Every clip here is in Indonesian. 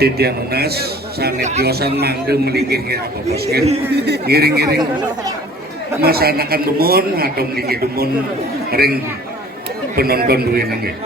Titian Unas sanet yosan mangde melinggih ya bosnya ngiring-ngiring masanakan dumun atau melinggih dumun ring penonton duwe nangge.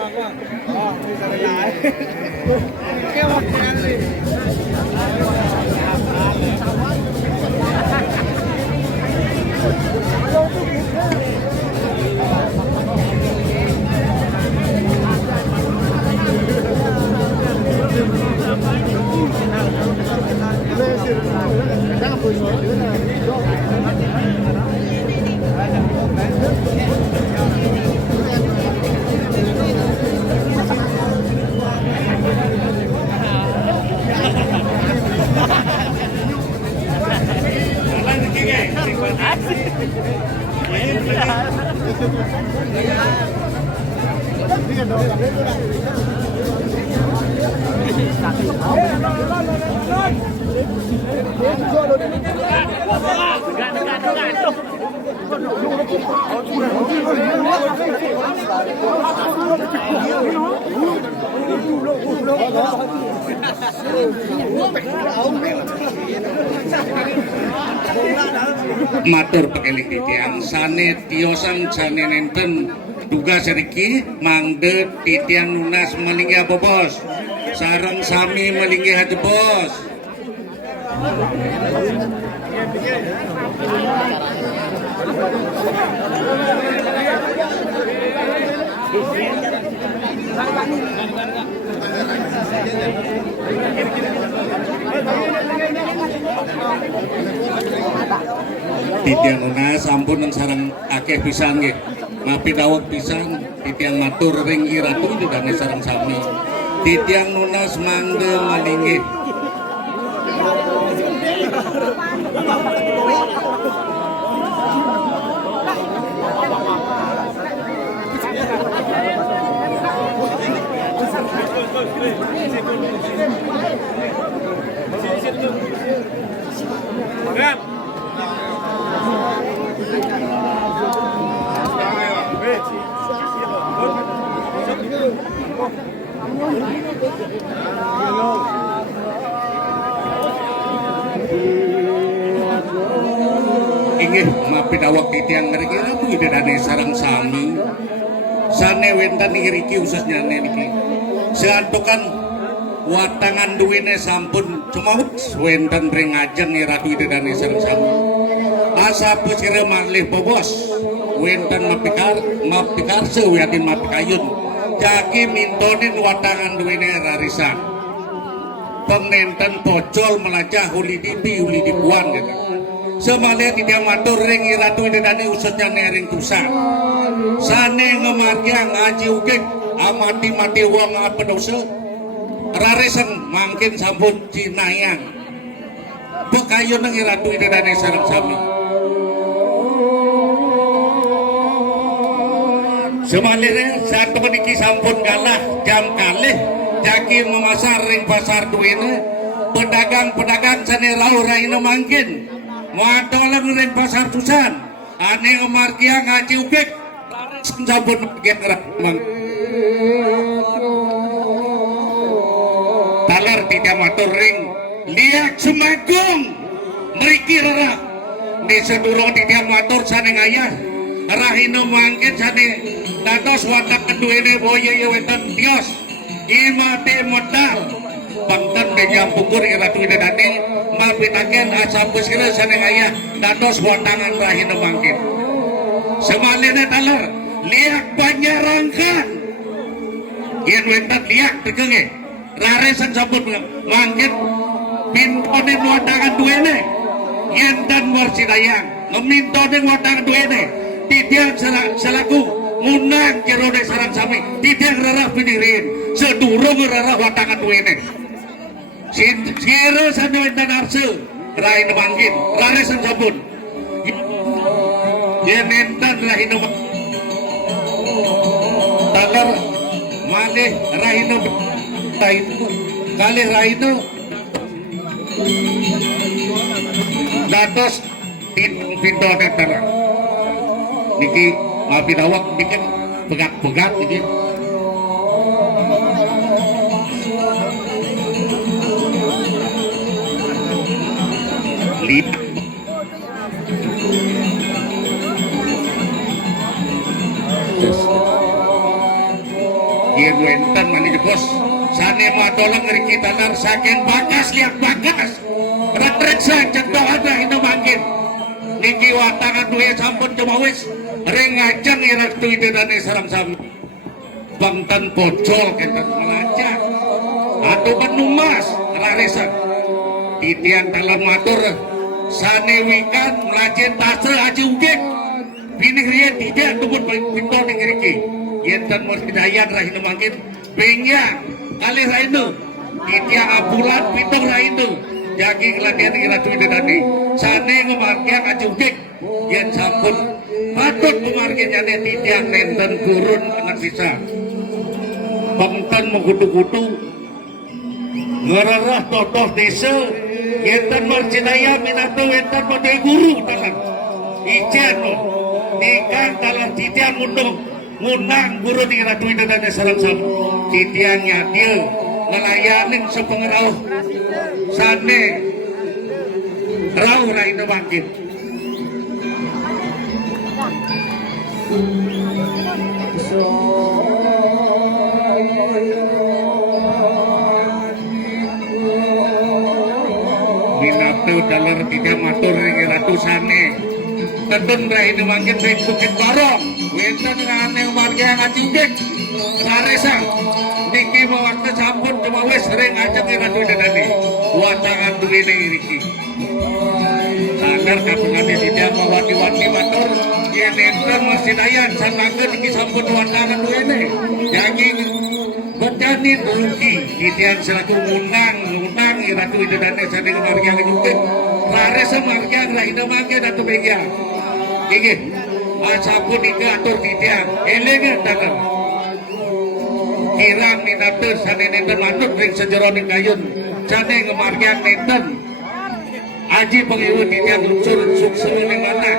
Matur pekeling titiang sane tiosan sane nenten duga seriki mangde titiang Unas melinggih apa bos sareng sami melinggih aja bos. Titiang Unas sampun sareng akeh pisan nggih. Mapi dawuh pisan titiang matur ring iratu didane sareng sami. Titiang Unas mangde melinggih. Inggih mapi dawuh titiang mriki ratu didane sareng sami. Sane wenten niki khususnya niki. Seantukan watangan duwene sampun cemawut wenten ring ajeng ratu didane sareng sami. Asa pusire malih bobos wenten mapikar sewiatin mapikayun. Jaki mintonin watangan duwene rarisan. Pengnenten pocol melajah uli dipuan gitu. Semalih tidak matur ring iratu didane usutnya nering tusan. Sane ngemakiang aji ukik amati-mati wong pedosa. Rarisen mangkin sampun cinayang. Pekayun nang iratu didane sareng sami. Semalih saat meniki sampun galah jam kalih jaki memasar ring pasar duwene pedagang-pedagang sane rauh raina mangkin moadolang ring pasar tusan ane ngemarkia ngaji ukik sampun gerak mang talar tidak matur ring liak semagung mriki rara ni sedurung tidak matur sane ngayah rahina mangkin sane dados watak duwene boyo wenten tios imate modal bangtan benyam pukur iratu didane mapitaken asa puskira sane ngayah dados watangan rahina mangkin semalene talar liak panyarangkan yen wenten liak tegenge raresan sampun mangkin pintonin watangan duwene yen dan warsidayang ngemintonin watangan duwene tidak selaku munang jerone sarang sami tidak rarah pinirin sedurung rarah watangan duwene Siro sa nuwentan arse Rahin mangkin Raresan sabun Yenentan rahin Tagar Malih rahin Kali rahin Datos Pinto netara Niki Mapinawak bikin Pegat-pegat ini Lip Yen wenten mani bos sane matolong riki tanar saking bagas lihat bagas reksa cekto ada hino makin niki watangan duwe sampun cuma wis ring ngajeng ira tuwide dane sarang sami bangtan pocol kentan melacak atau menumas raresan titian dalam matur sane wikan melacen tase aji ugek binih riya tidak tubun pinto ning riki yentan merhidayat rahinu makin bengya kali rahinu titian abulan pitong rahinu jagi kelatihan ira tuwide dane sane ngemarkian aji ugek yen sampun patut pemargiannya titian nenten kurun anak bisa bangtan mengkutu-kutu ngerarah totoh desa yentan marcinaya minato yentan mode guru dalam ijen nikah dalam titian ngundang guru di ratu itu dan sarang sam titiannya dia ngelayanin sepengerau sane rau rainu bangkit Minato dalam tidak matur ring ratusane tedun rainu mangkin ring Bukit Barong wenten ngane warga ngaji ugek raresan niki mawaktu sampun cuma wis ring ajeng ratu dedane watangan duwene iki sadar kabungane tidak mawati-wati matur yen enten masih dayan sanangkeun iki sampun watangan duwene janji Bocani rugi titian selaku ngundang ratu itu dan sane kemarga ngejukit raresan marga rahina mangke datu begya gigi asapun itu atur titian elengan dagang kirang minatur sane nenten manut ring sejeroning kayun sane kemarga nenten aji pengiwu titian luncur sukses ning mana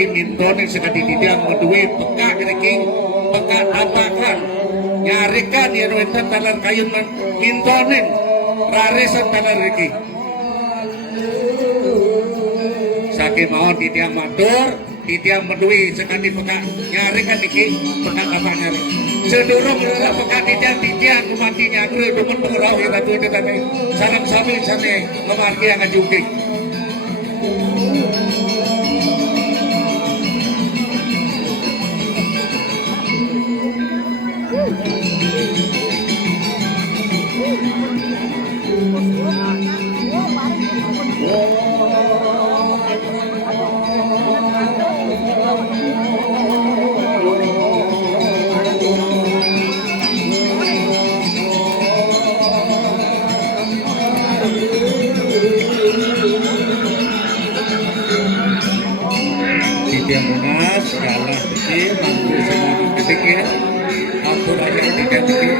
jadi mintone sekali tidak menduwe peka kering peka tabakan nyarikan ya wenten talar kayun mintone raresan talar iki saking mawon titiang matur titiang menduwe sekali peka nyarikan iki peka tabakan sedurung peka titiang kumati nyagre demen pengerau yang ratu itu tadi sarang sami sane memargi yang ngajungking Titian Munas kalah kecil mampu sama ketiknya ampun aja tidak kecil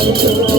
Thank you.